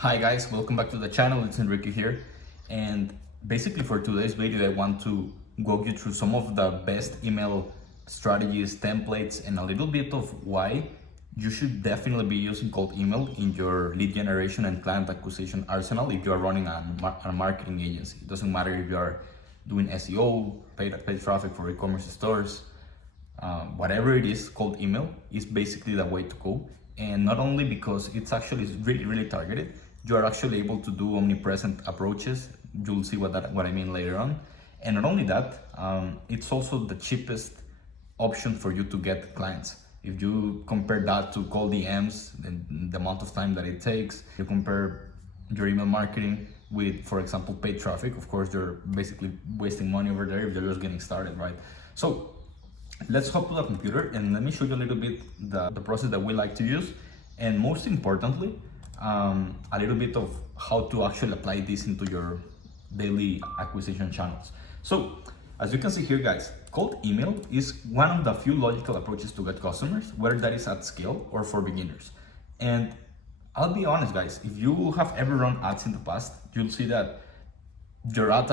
Hi guys, welcome back to the channel. It's Enrique here, and basically for today's video I want to walk you through some of the best email strategies, templates, and a little bit of why you should definitely be using cold email in your lead generation and client acquisition arsenal if you are running a marketing agency. It doesn't matter if you are doing SEO, paid traffic for e-commerce stores, whatever it is. Cold email is basically the way to go. And not only because it's actually really targeted, you are actually able to do omnipresent approaches. You'll see what I mean later on. And not only that, it's also the cheapest option for you to get clients. If you compare that to cold DMs and the amount of time that it takes, you compare your email marketing with, for example, paid traffic, of course, you're basically wasting money over there if you're just getting started, right? So let's hop to the computer and let me show you a little bit the process that we like to use. And most importantly, a little bit of how to actually apply this into your daily acquisition channels. So as you can see here, guys, cold email is one of the few logical approaches to get customers, whether that is at scale or for beginners. And I'll be honest, guys, if you have ever run ads in the past, you'll see that your ad,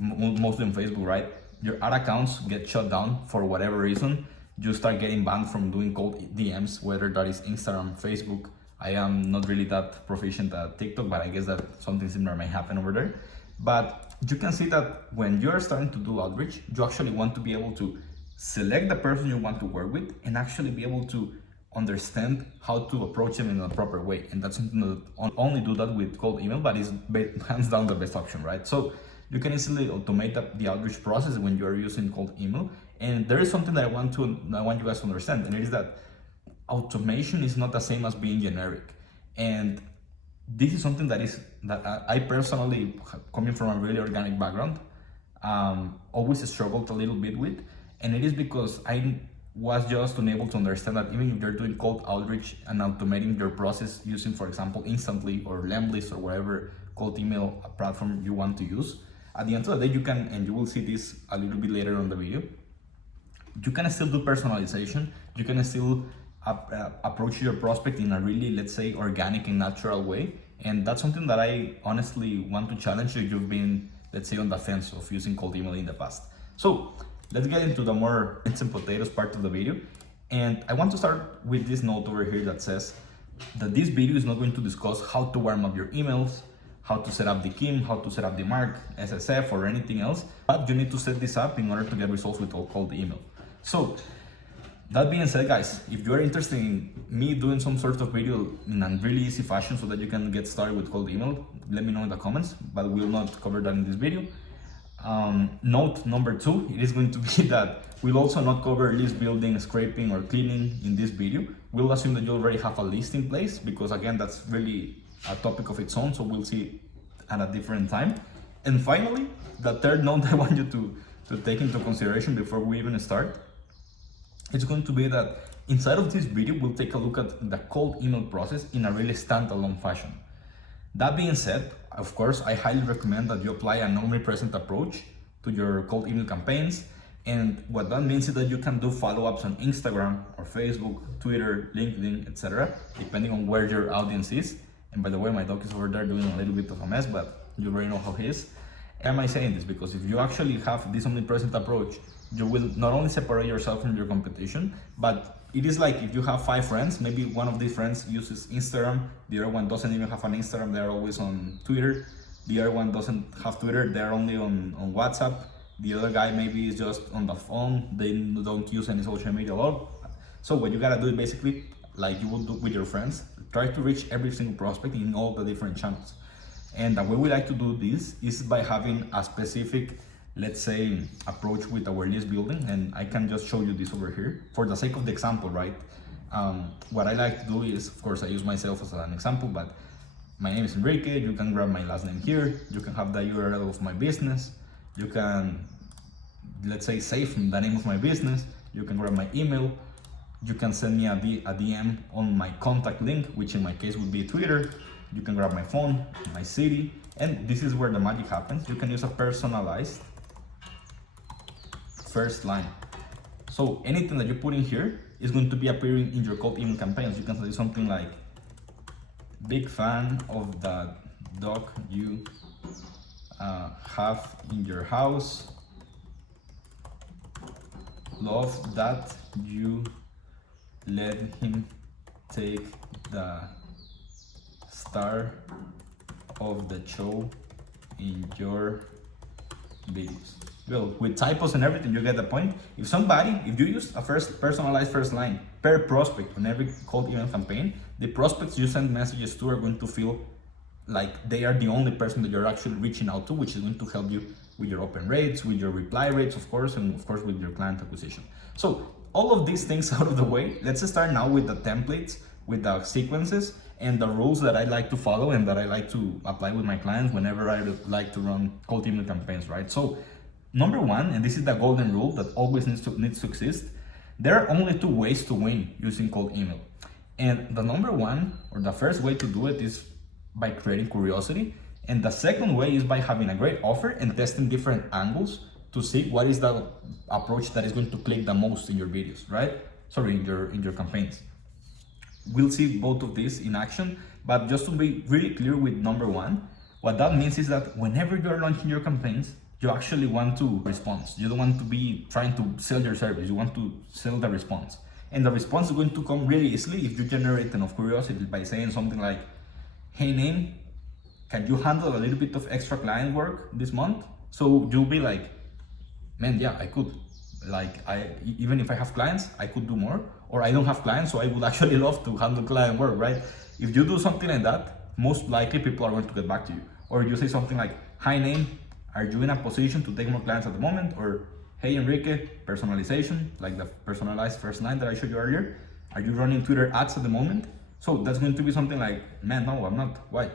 mostly on Facebook, right? Your ad accounts get shut down for whatever reason. You start getting banned from doing cold DMs, whether that is Instagram, Facebook. I am not really that proficient at TikTok, but I guess that something similar may happen over there. But you can see that when you're starting to do outreach, you actually want to be able to select the person you want to work with and actually be able to understand how to approach them in a proper way. And that's something that only do that with cold email, but is hands down the best option, right? So you can easily automate the outreach process when you are using cold email. And there is something that I want you guys to understand, and it is that automation is not the same as being generic. And this is something that I personally, coming from a really organic background, always struggled a little bit with. And it is because I was just unable to understand that even if you're doing cold outreach and automating your process using, for example, Instantly or Lemlist or whatever cold email platform you want to use, at the end of the day, you can, and you will see this a little bit later on the video, you can still do personalization. You can still approach your prospect in a really, let's say, organic and natural way. And that's something that I honestly want to challenge if you've been, let's say, on the fence of using cold email in the past. So let's get into the more meat and potatoes part of the video. And I want to start with this note over here that says that this video is not going to discuss how to warm up your emails, how to set up the KIM, how to set up the mark, SSF, or anything else, but you need to set this up in order to get results with cold email. So that being said, guys, if you are interested in me doing some sort of video in a really easy fashion so that you can get started with cold email, let me know in the comments, but we'll not cover that in this video. Note number 2, it is going to be that we'll also not cover list building, scraping, or cleaning in this video. We'll assume that you already have a list in place because, again, that's really a topic of its own, so we'll see at a different time. And finally, the third note I want you to take into consideration before we even start, it's going to be that inside of this video, we'll take a look at the cold email process in a really standalone fashion. That being said, of course, I highly recommend that you apply an omnipresent approach to your cold email campaigns. And what that means is that you can do follow-ups on Instagram or Facebook, Twitter, LinkedIn, etc., depending on where your audience is. And by the way, my dog is over there doing a little bit of a mess, but you already know how he is. Am I saying this? Because if you actually have this omnipresent approach, you will not only separate yourself from your competition, but it is like if you have 5 friends, maybe one of these friends uses Instagram, the other one doesn't even have an Instagram, they're always on Twitter, the other one doesn't have Twitter, they're only on WhatsApp, the other guy maybe is just on the phone, they don't use any social media at all. So what you gotta do is basically, like you would do with your friends, try to reach every single prospect in all the different channels. And the way we like to do this is by having a specific, let's say, approach with our list building. And I can just show you this over here for the sake of the example, right? What I like to do is, of course, I use myself as an example, but my name is Enrique. You can grab my last name here. You can have the URL of my business. You can, let's say, save the name of my business. You can grab my email. You can send me a DM on my contact link, which in my case would be Twitter. You can grab my phone, my city, and this is where the magic happens. You can use a personalized first line. So anything that you put in here is going to be appearing in your cold email campaigns. You can say something like, big fan of the dog you have in your house. Love that you let him take the star of the show in your videos. Well, with typos and everything, you get the point. If you use a personalized first line per prospect on every cold email campaign, the prospects you send messages to are going to feel like they are the only person that you're actually reaching out to, which is going to help you with your open rates, with your reply rates, of course, and of course with your client acquisition. So all of these things out of the way, let's start now with the templates, with the sequences, and the rules that I like to follow and that I like to apply with my clients whenever I like to run cold email campaigns, right? So number one, and this is the golden rule that always needs to exist, there are only two ways to win using cold email. And the number one, or the first way to do it, is by creating curiosity. And the second way is by having a great offer and testing different angles to see what is the approach that is going to click the most in your videos, right? Sorry, in your campaigns. We'll see both of these in action, but just to be really clear with number one, what that means is that whenever you're launching your campaigns, you actually want to respond. You don't want to be trying to sell your service, you want to sell the response. And the response is going to come really easily if you generate enough curiosity by saying something like, hey name, can you handle a little bit of extra client work this month? So you'll be like, man, yeah, I could. Like, even if I have clients, I could do more. Or I don't have clients, so I would actually love to handle client work, right? If you do something like that, most likely people are going to get back to you. Or you say something like, hi name, are you in a position to take more clients at the moment? Or hey Enrique, personalization, like the personalized first line that I showed you earlier. Are you running Twitter ads at the moment? So that's going to be something like, man, no, I'm not. Why?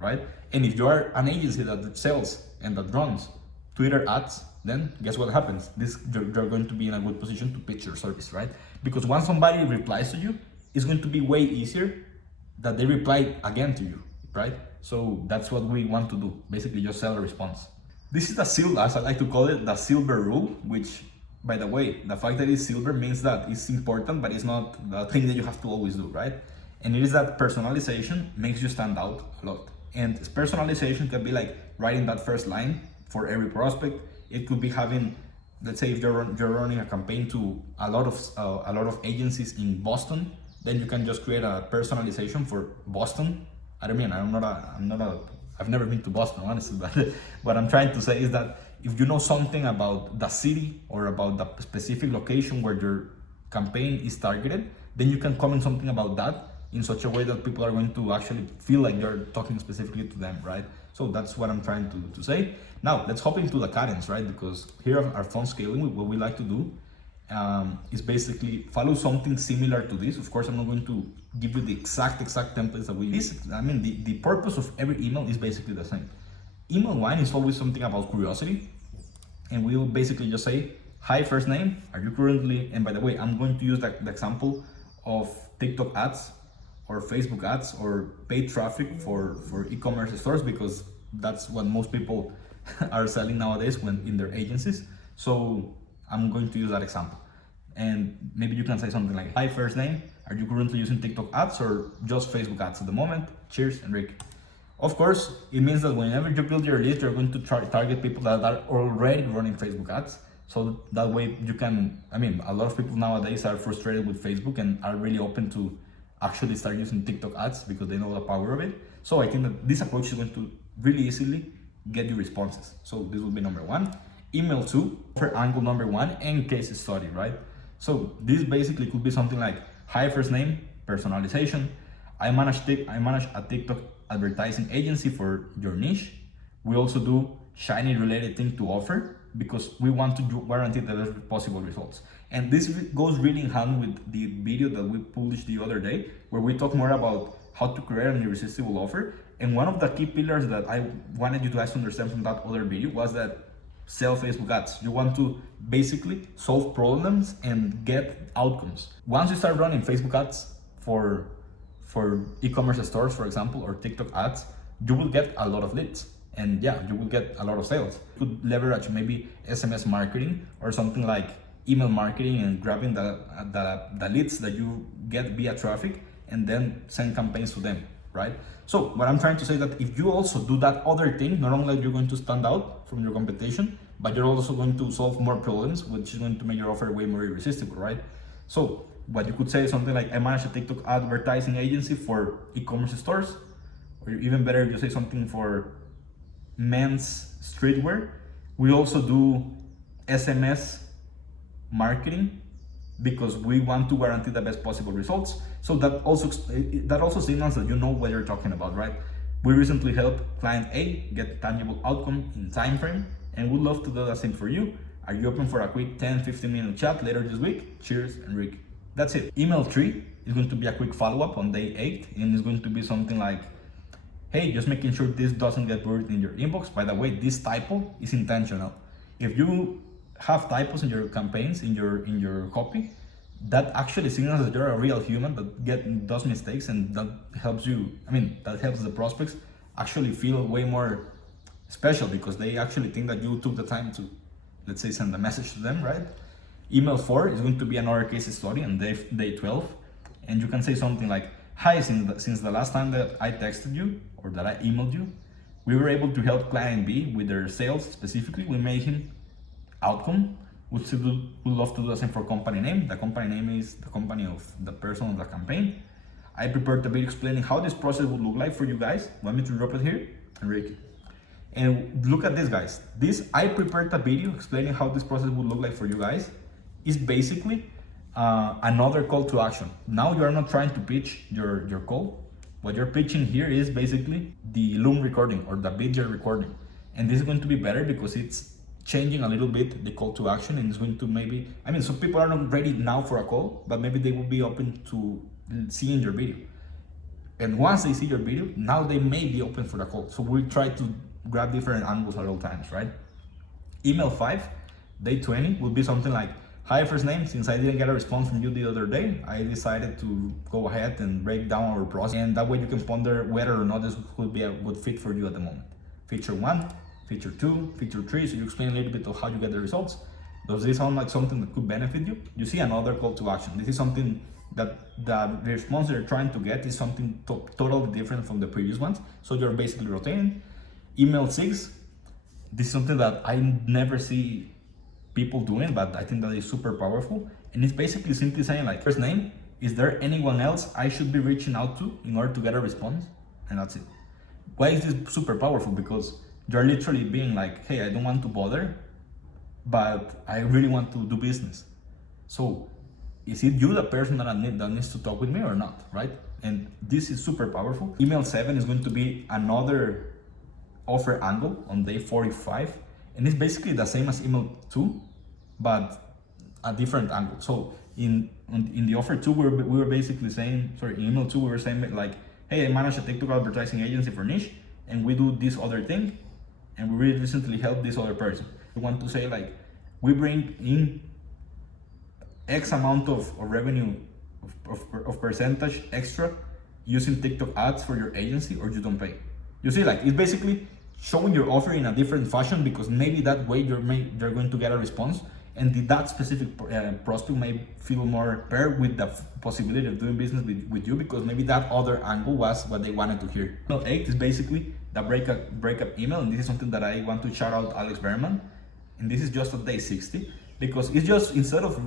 Right? And if you are an agency that sells and that runs Twitter ads, then guess what happens? You're going to be in a good position to pitch your service, right? Because once somebody replies to you, it's going to be way easier that they reply again to you, right? So that's what we want to do. Basically, just sell a response. This is the silver, as I like to call it, the silver rule, which, by the way, the fact that it's silver means that it's important, but it's not the thing that you have to always do, right? And it is that personalization makes you stand out a lot. And personalization can be like writing that first line for every prospect. It could be having, let's say, if you're running a campaign to a lot of agencies in Boston, then you can just create a personalization for Boston. I've never been to Boston, honestly, but what I'm trying to say is that if you know something about the city or about the specific location where your campaign is targeted, then you can comment something about that in such a way that people are going to actually feel like you're talking specifically to them, right? So that's what I'm trying to say. Now, let's hop into the cadence, right? Because here at our Funnel Scaling, what we like to do is basically follow something similar to this. Of course, I'm not going to give you the exact templates that we use. I mean, the purpose of every email is basically the same. Email one is always something about curiosity. And we will basically just say, hi, first name, are you currently, and by the way, I'm going to use the example of TikTok ads or Facebook ads or paid traffic for e-commerce stores, because that's what most people are selling nowadays when in their agencies. So I'm going to use that example. And maybe you can say something like, hi, first name, are you currently using TikTok ads or just Facebook ads at the moment? Cheers, Enrique. Of course, it means that whenever you build your list, you're going to target people that are already running Facebook ads. So that way you can, a lot of people nowadays are frustrated with Facebook and are really open to actually start using TikTok ads because they know the power of it. So I think that this approach is going to really easily get you responses. So this will be number one. Email two, for angle number one, and case study, right? So this basically could be something like, hi, first name, personalization. I manage a TikTok advertising agency for your niche. We also do shiny related thing to offer because we want to guarantee the best possible results. And this goes really in hand with the video that we published the other day, where we talk more about how to create an irresistible offer. And one of the key pillars that I wanted you guys to understand from that other video was that sell Facebook ads. You want to basically solve problems and get outcomes. Once you start running Facebook ads for e-commerce stores, for example, or TikTok ads, you will get a lot of leads. And yeah, you will get a lot of sales. You could leverage maybe SMS marketing or something like email marketing and grabbing the leads that you get via traffic and then send campaigns to them. right? So what I'm trying to say that if you also do that other thing, not only you're going to stand out from your competition, but you're also going to solve more problems, which is going to make your offer way more irresistible, right? So what you could say is something like, I manage a TikTok advertising agency for e-commerce stores, or even better, you say something for men's streetwear. We also do SMS marketing because we want to guarantee the best possible results. So that also signals that you know what you're talking about, right? We recently helped client A get tangible outcome in time frame, and we'd love to do the same for you. Are you open for a quick 10-15 minute chat later this week? Cheers, Enrique. That's it. Email 3 is going to be a quick follow-up on day 8, and it's going to be something like, hey, just making sure this doesn't get buried in your inbox. By the way, this typo is intentional. If you have typos in your campaigns, in your copy, that actually signals that you're a real human that does mistakes, and that helps you. That helps the prospects actually feel way more special because they actually think that you took the time to, let's say, send a message to them, right? Email 4 is going to be another case study on day 12, and you can say something like, hi, since the last time that I texted you or that I emailed you, we were able to help client B with their sales specifically. We made him outcome. Would love to do the same for company name. The company name is the company of the person on the campaign. I prepared a video explaining how this process would look like for you guys. Want me to drop it here? Enrique. And look at this, guys. I prepared a video explaining how this process would look like for you guys. Is basically another call to action. Now you are not trying to pitch your call. What you're pitching here is basically the Loom recording or the video recording. And this is going to be better because it's changing a little bit the call to action, and it's going to maybe, some people are not ready now for a call, but maybe they will be open to seeing your video. And once they see your video, now they may be open for the call. So we try to grab different angles at all times, right? Email 5, day 20, will be something like, hi, first name, since I didn't get a response from you the other day, I decided to go ahead and break down our process, and that way you can ponder whether or not this could be a good fit for you at the moment. Feature 1, feature 2, feature 3, so you explain a little bit of how you get the results. Does this sound like something that could benefit you? You see another call to action. This is something that the response you're trying to get is something totally different from the previous ones, so you're basically rotating. Email 6, this is something that I never see people doing, but I think that is super powerful. And it's basically simply saying like, first name, is there anyone else I should be reaching out to in order to get a response? And that's it. Why is this super powerful? Because you're literally being like, hey, I don't want to bother, but I really want to do business. So is it you, the person that needs to talk with me, or not, right? And this is super powerful. Email 7 is going to be another offer angle on day 45. And it's basically the same as email 2, but a different angle. So in the offer 2, we were basically saying, in email 2, we were saying like, hey, I manage a TikTok advertising agency for niche, and we do this other thing, and we really recently helped this other person. We want to say like, we bring in X amount of revenue of percentage extra using TikTok ads for your agency, or you don't pay. You see, like, it's basically showing your offer in a different fashion, because maybe that way you're going to get a response, and that specific prospect may feel more paired with the possibility of doing business with you, because maybe that other angle was what they wanted to hear. Email 8 is basically the breakup email, and this is something that I want to shout out Alex Berman, and this is just on day 60, because it's just, instead of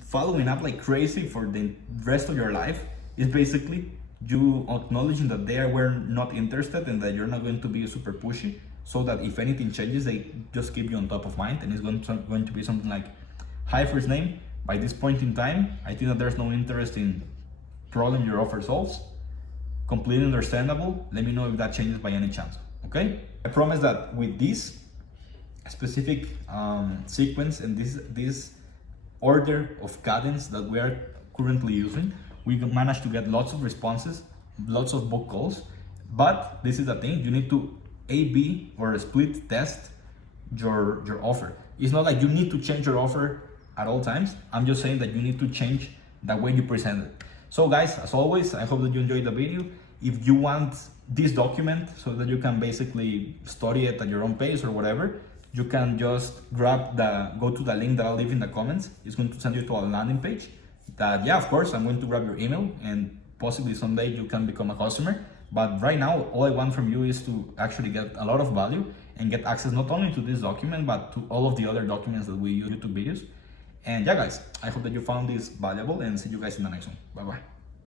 following up like crazy for the rest of your life, it's basically you acknowledging that they were not interested and that you're not going to be super pushy, so that if anything changes, they just keep you on top of mind. And it's going to be something like, hi, first name, by this point in time, I think that there's no interest in problem your offer solves. Completely understandable. Let me know if that changes by any chance. Okay? I promise that with this specific sequence and this order of cadence that we are currently using, we managed to get lots of responses, lots of book calls. But this is the thing, you need to A/B or split test your offer. It's not like you need to change your offer at all times. I'm just saying that you need to change the way you present it. So guys, as always, I hope that you enjoyed the video. If you want this document so that you can basically study it at your own pace or whatever, you can just go to the link that I'll leave in the comments. It's going to send you to a landing page that, yeah, of course, I'm going to grab your email, and possibly someday you can become a customer. But right now, all I want from you is to actually get a lot of value and get access not only to this document, but to all of the other documents that we use in YouTube videos. And yeah, guys, I hope that you found this valuable and see you guys in the next one. Bye bye.